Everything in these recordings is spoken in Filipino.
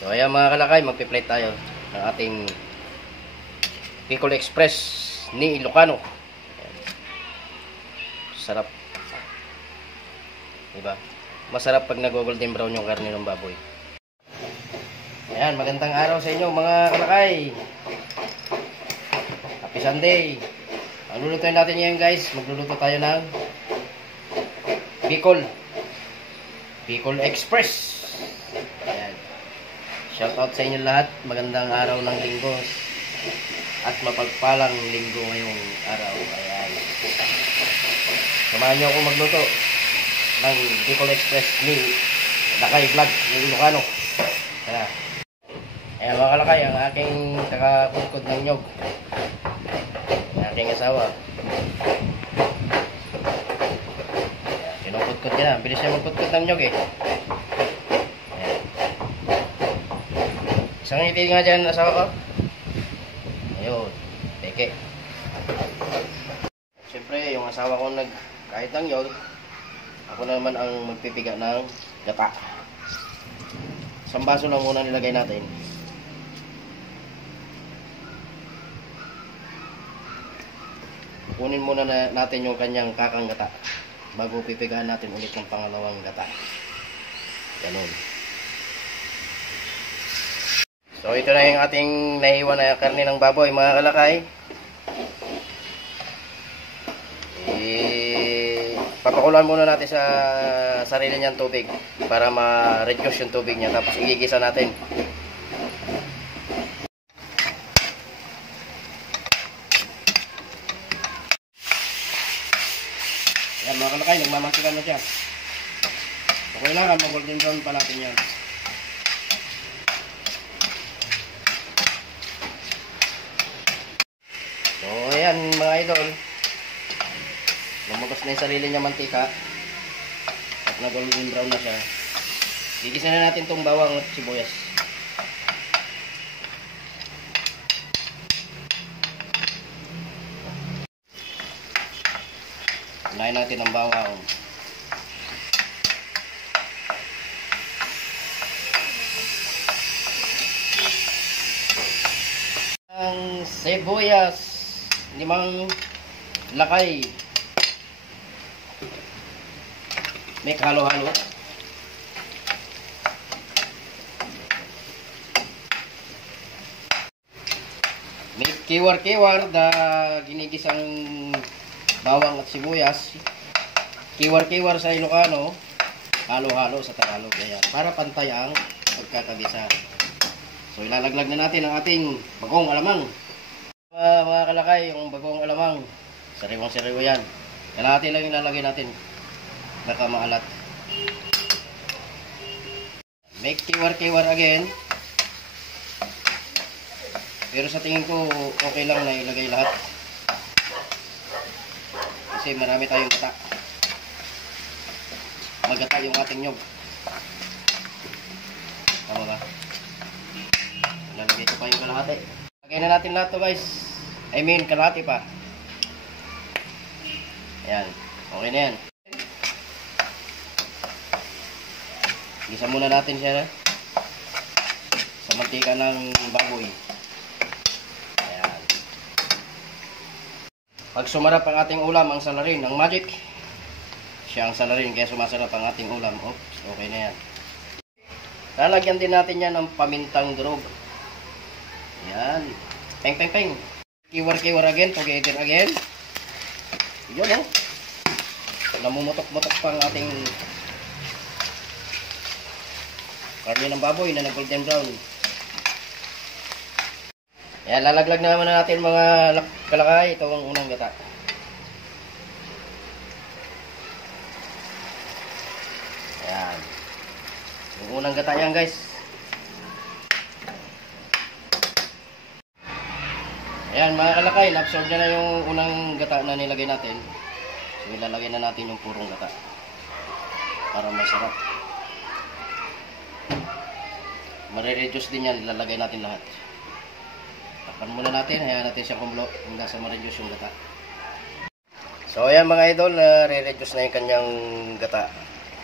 So ayan mga kalakay, magpi-plate tayo ng ating Bicol Express ni Ilocano. Ayan. Sarap. Diba? Masarap pag nag-golden brown yung karne ng baboy. Ayan, magandang araw sa inyo mga kalakay. Happy Sunday. Ang lulutuin natin ngayon guys, magluluto tayo ng Bicol Express. Ayan. Shout out sa inyo lahat. Magandang araw ng linggo. At mapagpalang linggo ngayong araw. Ayan. Samahan nyo ako magluto ng Bicol Express ni Lakay Vlog ni Ilocano. Ayan. Ayan mga kalakay, ang aking kakapudkod ng nyog. Ang aking asawa. Pinupudkod ka na. Bilis niya magpudkod ng nyog eh. Ayan. Isang ngiti nga dyan asawa ko. Ayun. Teke. Siyempre, yung asawa ko kahit ng nyog, ako naman ang magpipiga ng gata. Isang baso lang muna nilagay natin. Kunin muna natin yung kanyang kakang gata bago pipigaan natin ulit ng pangalawang gata. Ganun. So ito na yung ating nahiwa na karne ng baboy mga kalakay. Papakulan muna natin sa sarili niyang tubig para ma-reduce yung tubig niya, tapos igigisa natin. Yan mga kalakay, nagmamasikan na siya. Okay lang, mag-golden brown pa natin yan. So ayan mga idol, lumabas na yung sarili niya mantika at nag-golden brown na siya. Gigisa na natin itong bawang at sibuyas. Unahin natin ang bawang. Ang sibuyas, 5 lakay. May halo-halo. May kiwar-kiwar na ginigisang bawang at sibuyas. Kiwar-kiwar sa Ilocano, halo-halo sa Tagalog. Ayan, para pantay ang pagkakabisa. So ilalaglag na natin ang ating bagong alamang. Mga kalakay, yung bagong alamang, sariwang-sariwa yan. Kalahati lang ilalagay natin. Baka maalat. Make kiwar-kiwar again. Pero sa tingin ko okay lang na ilagay lahat. Kasi marami tayong gata. Magata yung ating nyog. Tama ba? Lalagay ko pa yung kalahati. Lagay na natin lahat to guys. I mean kalahati pa. Ayan. Okay na yan. Gisa muna natin siya sa mantika ng baboy. Ayan. Pag sumarap ang ating ulam, ang salarin, ang magic, siya ang salarin, kaya sumasarap ang ating ulam. Oops, okay na yan. Lalagyan din natin yan ng pamintang durog. Ayan. Peng, peng, peng. Kiwar-kiwar again, together again. Yun oh. Namumutok-mutok pa ang ating karne ng baboy na nag-golden brown. Ayan, lalaglag naman natin mga kalakay. Ito ang unang gata. Ayan. Yung unang gata yan guys. Ayan mga kalakay, na-absorb na yung unang gata na nilagay natin. So ilalagay na natin yung purong gata para masarap. Mare-reduce din yan, ilalagay natin lahat. Takpan muna natin, hayaan natin siyang kumulo hanggang sa ma-reduce yung gata. So ayan mga idol, re-reduce na yung kanyang gata.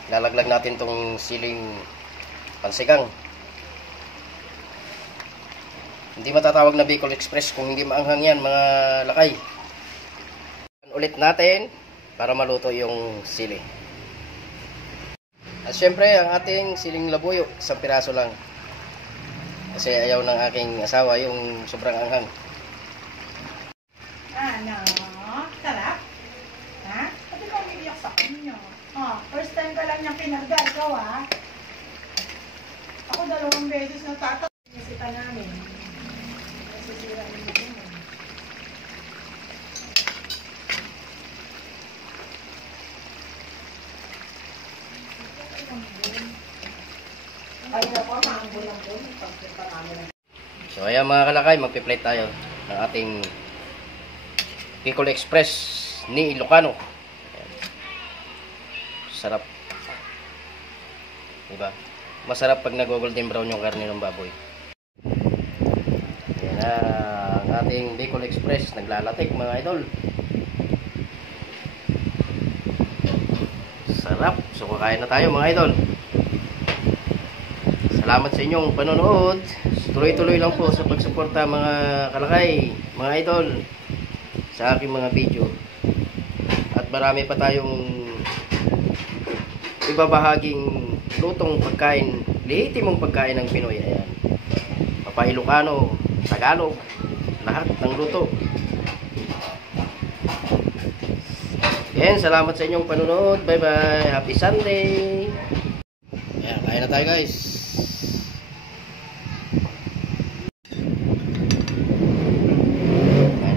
Lalaglag natin tong siling pansigang. Hindi matatawag na Bicol Express kung hindi maanghang yan, mga lakay. Ulit natin para maluto yung sili. At syempre, ang ating siling labuyo, isang piraso lang. Kasi ayaw ng aking asawa yung sobrang anghang. Ano? Sarap? Ha? Pati ka umiiyak sa kanya. Oh, first time ka lang niyang pinagda. Ikaw Ako 2 beses na tatak. Isita namin. Nasisira naman yun. Ay, ako, maanggulang po. Pagpunta namin. So ayan mga kalakay, magpi-plate tayo ng ating Bicol Express ni Ilocano. Ayan. Sarap. Diba? Masarap pag nag-golden brown yung karne ng baboy. Ayan na ang ating Bicol Express. Naglalatik mga idol. Sarap. So kakain na tayo mga idol. Salamat sa inyong panonood. Tuloy-tuloy lang po sa pagsuporta mga kalakay, mga idol, sa aking mga video. At marami pa tayong ibabahaging lutong pagkain, lehitimong pagkain ng Pinoy. Ayan. Papa Ilocano, Tagalog, lahat ng luto. Ayan, salamat sa inyong panonood. Bye-bye. Happy Sunday. Ayan, kain na tayo guys.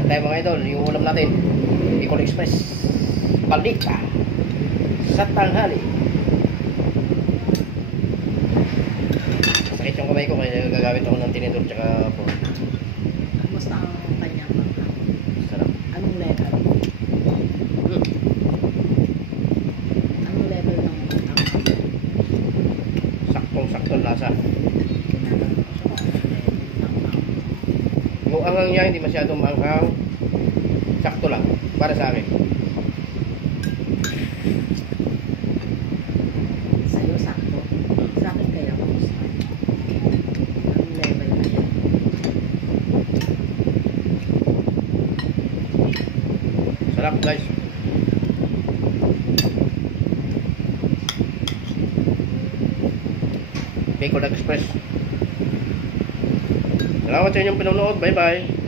Tayo mga idol, yung ulam natin Bicol Express palika sa tanghali. Sakit yung kamay ko kaya gagamit ako ng tinidor tsaka po. Kamusta ang kanyang mga? Sarap. Anong level? Anong level ng mga? Saktong-saktong lasa. Yung anghang niya hindi masyadong maanghang, sakto lang para sa akin. Sa'yo sakto. Sa akin kaya kamusta? Anong level na yan? Sarap guys. Bicol Express. Salamat sa inyong panonood. Bye bye.